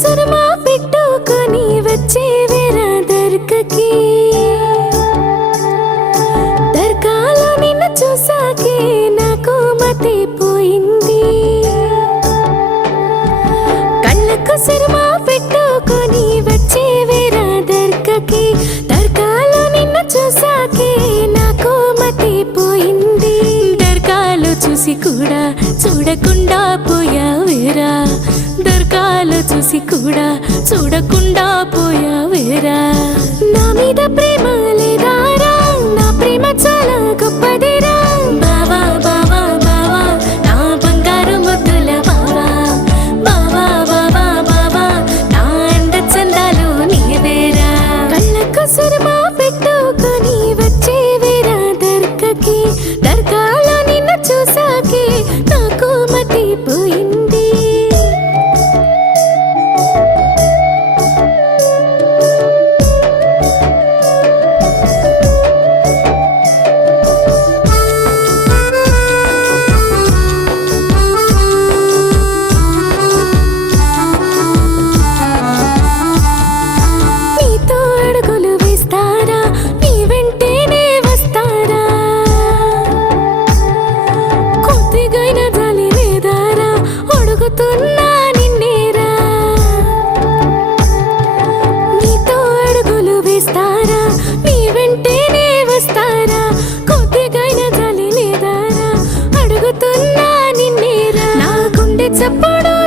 సురమా పెట్టుకొని వచ్చేవేరా దర్కకి దర్గాలో నిన్ను చూసాకే నాకు మతి పోయింది కళ్ళకు సురమా పెట్టుకొని వచ్చేవేరా దర్కకి దర్గాలో నిన్ను చూసాకే నాకు మతి పోయింది దర్గాలో చూసి కూడా చూడకుండా పోయావేరా దర్గాలో చూసి కూడా చూడకుండా పోయావేరా నా మీద ప్రేమ లేదారా నా ప్రేమ చాలా గొప్పదిరా బావా బావా బావా నా బంగారు ముద్దుల బావా బావా బావా బావా నా అంద చందాలు నీవేరా కళ్ళకు సురమా పెట్టుకొని వచ్చేవేరా దర్గకి దర్గాలో నిన్ను చూసాకే నాకు మతి పోయింది నీతో అడుగులు వేస్తారా నీ వెంటనే వస్తారా కొద్దిగైనా జాలి లేదారా అడుగుతున్నా నిన్నేరా నీతో అడుగులు వేస్తారా నీ వెంటనే వస్తారా కొద్దిగైనా జాలి లేదారా అడుగుతున్నా నిన్నేరా నా గుండె చప్పుడు